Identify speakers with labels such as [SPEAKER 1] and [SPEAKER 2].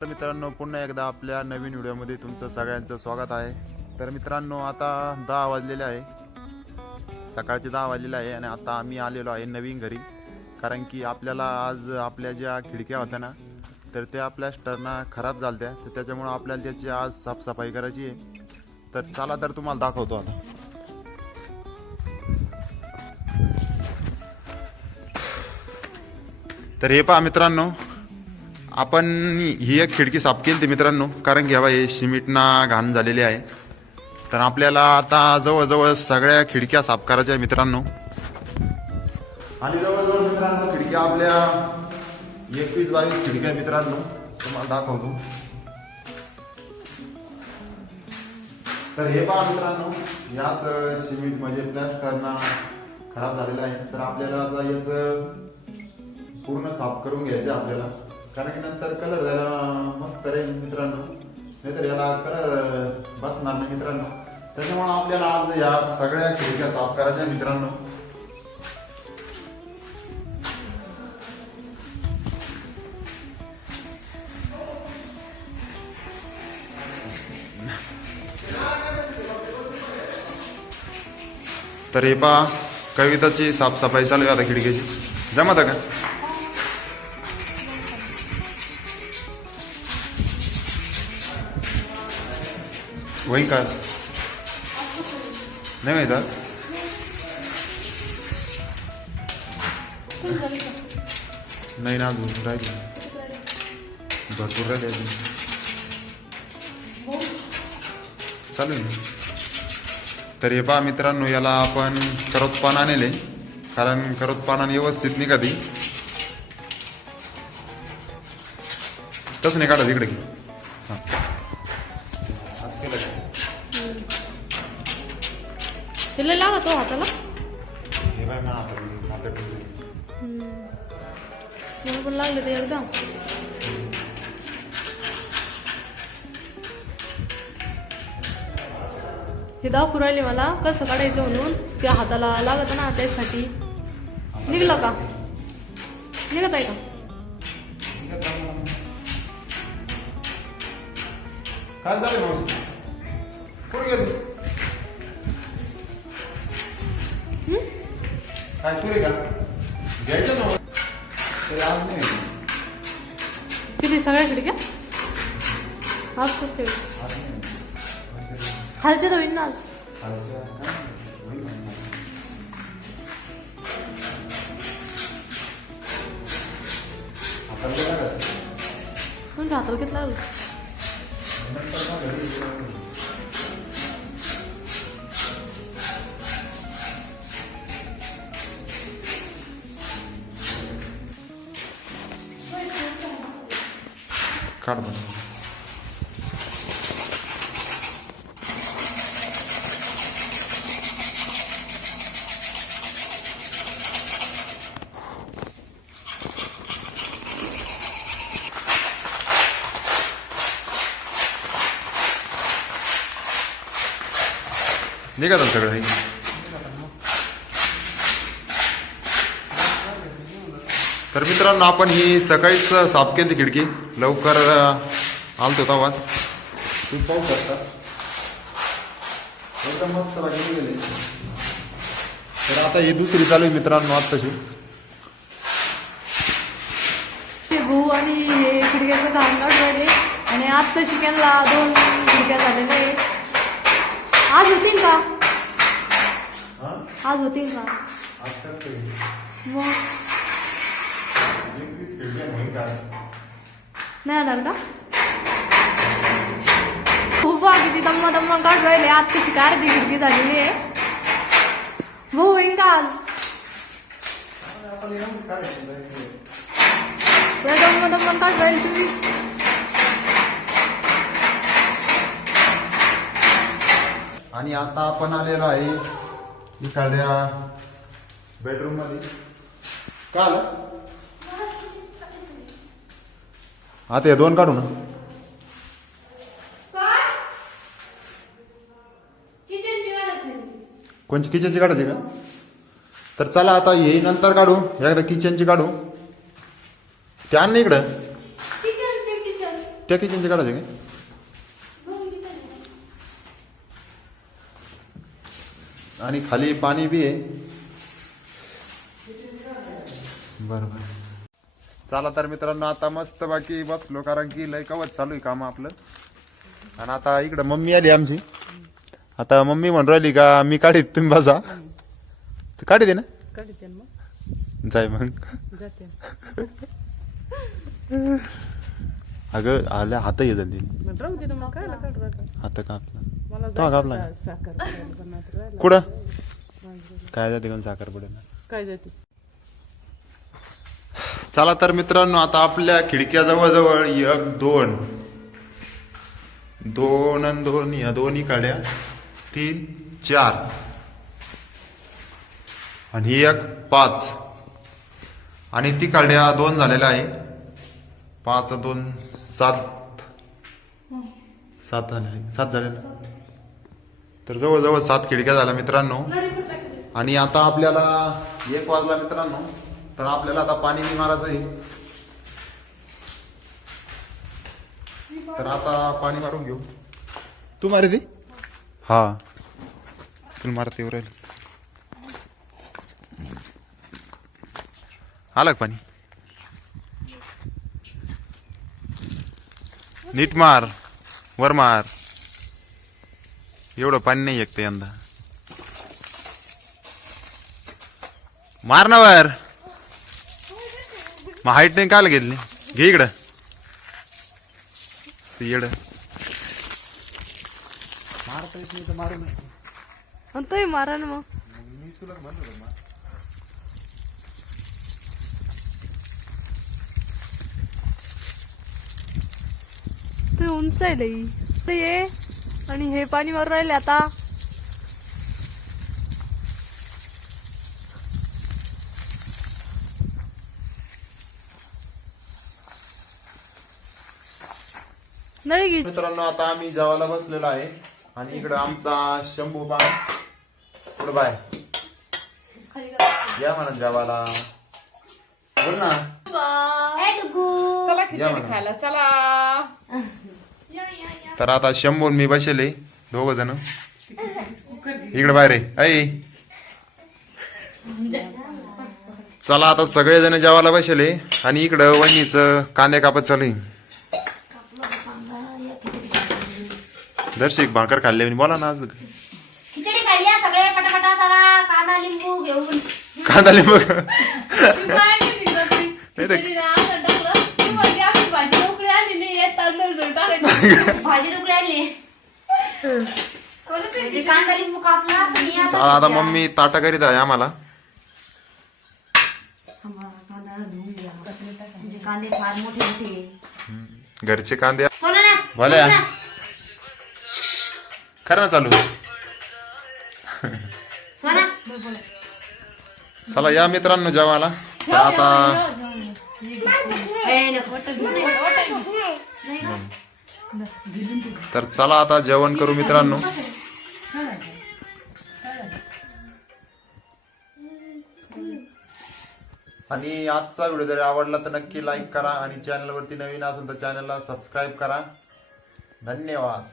[SPEAKER 1] तर मित्रांनो पुन्हा एकदा आपल्या नवीन व्हिडिओमध्ये तुमचं सगळ्यांचं स्वागत आहे. तर मित्रांनो आता दहा वाजलेले आहे. सकाळचे दहा वाजलेले आहे आणि आता आम्ही आलेलो आहे नवीन घरी. कारण की आपल्याला आज आपल्या ज्या खिडक्या होत्या ना तर त्या आपल्या स्टरना खराब झाल्या तर त्याच्यामुळं आपल्याला त्याची आज साफसफाई करायची आहे. तर चला तर तुम्हाला दाखवतो आता. तर हे पहा मित्रांनो आपण ही एक खिडकी साफ केली ती मित्रांनो. कारण की हवा हे शिमिटना घाण झालेली आहे. तर आपल्याला आता जवळजवळ सगळ्या खिडक्या साफ करायच्या आहे मित्रांनो. आणि जवळजवळ मित्रांनो खिडक्या आपल्या एकवीस बावीस खिडक्या मित्रांनो. तुम्हाला दाखवतो. तर हे पहा मित्रांनो याच सिमेंट म्हणजे प्लॅस्टरना खराब झालेलं आहे. तर आपल्याला आता याचं पूर्ण साफ करून घ्यायचे आपल्याला. कारण की नंतर कलर द्यायला मस्त राहील मित्रांनो. नाहीतर याला कलर बसणार नाही मित्रांनो. त्याच्यामुळे आपल्याला आज या सगळ्या खिडक्या साफ करायच्या मित्रांनो. तर हे पा कविताची साफसफाई चालू आहे आता खिडकीची. जमत का? वही का? नाही माहीत आज? नाही ना अजून राहिली भरपूर राहिले अजून चालू तर हे पहा मित्रांनो याला आपण करत पान आणले कारण करत पानाने व्यवस्थित नाही कधी तसं नाही काढा तिकडे की हां.
[SPEAKER 2] तिला हो हाताला.
[SPEAKER 1] हे ठेवलंय.
[SPEAKER 2] मला पण लागले ते एकदम हे दाखवू राहिले मला कसं काढायचं म्हणून. त्या हाताला लागत ना त्यासाठी. निघलं का? निघत आहे का?
[SPEAKER 1] काय झालं काय तुरे का? घ्यायचं ना ते आज नाही.
[SPEAKER 2] किती सगळ्या खिडक्या आज काय
[SPEAKER 1] आज नाही.
[SPEAKER 2] खालचे तर होईन ना आज.
[SPEAKER 1] खालचं काय? होईल ना.
[SPEAKER 2] हाताला किती लागलं?
[SPEAKER 1] काढ बरं. निघालं सगळं हे. तर मित्रांनो आपण ही सकाळीच साफ केली खिडकी लवकर आलतो तवाच तुम्ही पाहू शकता. एकदम मस्त गेली तर आता ही दुसरी चालू आहे मित्रांनो आत्ताशी.
[SPEAKER 2] ते भाऊ आणि हे खिडक्याचं काम राहिले आणि आत्ता शिकायला दोन खिडक्या झालेल्या आहे आज होतील का?
[SPEAKER 1] हा?
[SPEAKER 2] आज होतील का?
[SPEAKER 1] आज कसं काही
[SPEAKER 2] मग
[SPEAKER 1] एकवीस खिडक्या होईल का आज?
[SPEAKER 2] नाही आणार का खूप किती दम्मा दम्मा काढून राहिले आत्ता शिका अर्धी खिडकी झालेली आहे भाऊ होईन का आज
[SPEAKER 1] काय
[SPEAKER 2] दम्मा दम्मा राहिले तुम्ही
[SPEAKER 1] आणि आता आपण आलेलो आहे इकडल्या बेडरूममध्ये का आलं? आता हे दोन काढू ना. कोणची किचनची काढायची का? तर चला आता हे नंतर काढू. एकदा किचनची काढू. त्या आण ना इकडं. त्या किचनचे काढायचे काय आणि खाली पाणी बी आहे. बरोबर चला तर मित्रांनो आता मस्त बाकी बसलो कारण की लय कवच चालू आहे काम आपलं. आणि आता इकडं मम्मी आली आमची. आता मम्मी म्हणून राहिली का मी काढीत तुम्ही बसा. काढी दे ना? जाय मग. अगं आल्या हात ये झाली हात कापला.
[SPEAKER 3] मला
[SPEAKER 1] तो कापला. कुठं? काय जाते कोण साखर पडेल?
[SPEAKER 3] काय जाते?
[SPEAKER 1] चला तर मित्रांनो आता आपल्या खिडक्या जवळ एक दोन. दोन आणि दोन या दोन्ही काड्या. तीन चार. आणि ही एक पाच. आणि ती काड्या दोन झालेल्या आहे. पाच दोन सात. सात झाले. सात झालेल्या तर जवळजवळ सात खिडक्या झाल्या मित्रांनो. आणि आता आपल्याला एक वाजला मित्रांनो. तर आपल्याला आता पाणी बी मारायचं आहे. तर आता पाणी मारून घेऊ. तू मारे ते हा. तुला मारते येऊ राहील. आलं पाणी? नीट मार वर मार. एवढं पाणी नाही एकतं यंदा. मार ना वर. मग हाईट नाही कायला घेतली. घे इकडं. ते येडं.
[SPEAKER 2] आणि तुम्ही मारा ना मग मी तुला ते उंच आहे लई ते ये आणि हे पाणी मारून राहिले आता. नळी घे
[SPEAKER 1] मित्रांनो आता आम्ही जेवायला बसलेलो आहे. आणि इकडं आमचा शंभू बाय पुढं बाय. या म्हणा जेवायला. बोल ना.
[SPEAKER 3] चला
[SPEAKER 1] या
[SPEAKER 3] खिचडी
[SPEAKER 1] म्हणा.
[SPEAKER 3] खायला चला.
[SPEAKER 1] तर आता शंभू आणि मी बसेले दोघ जण. इकडे बाहेर आहे ऐ. चला आता सगळेजण जेवायला बसले आणि इकडं वहिनीचं कांदे कापत चालू आहे. दर्शिक भाकर खाल्ले. बोला ना आज.
[SPEAKER 4] खिचडी खाल्ली आहे सगळे पटापटा चला कांदा लिंबू घेऊन.
[SPEAKER 1] कांदा लिंबू नाही तर
[SPEAKER 4] भाजी आणली म्हणजे कांदा लिंबू कापला आणि आता
[SPEAKER 1] मम्मी ताटा करीत आहे आम्हाला.
[SPEAKER 4] कांदा. म्हणजे कांदे फार मोठे मोठे आहे.
[SPEAKER 1] घरचे कांदे
[SPEAKER 4] सोना ना
[SPEAKER 1] भल्या.
[SPEAKER 4] सोना.
[SPEAKER 1] खरं ना चालू?
[SPEAKER 4] सोना.
[SPEAKER 1] चला या मित्रांनो जेवायला. तर आता. तर चला आता जेवण करू मित्रांनो. आणि आजचा व्हिडिओ जर आवडला तर नक्की लाईक करा आणि चॅनलवरती नवीन असेल तर चॅनलला सबस्क्राईब करा. धन्यवाद.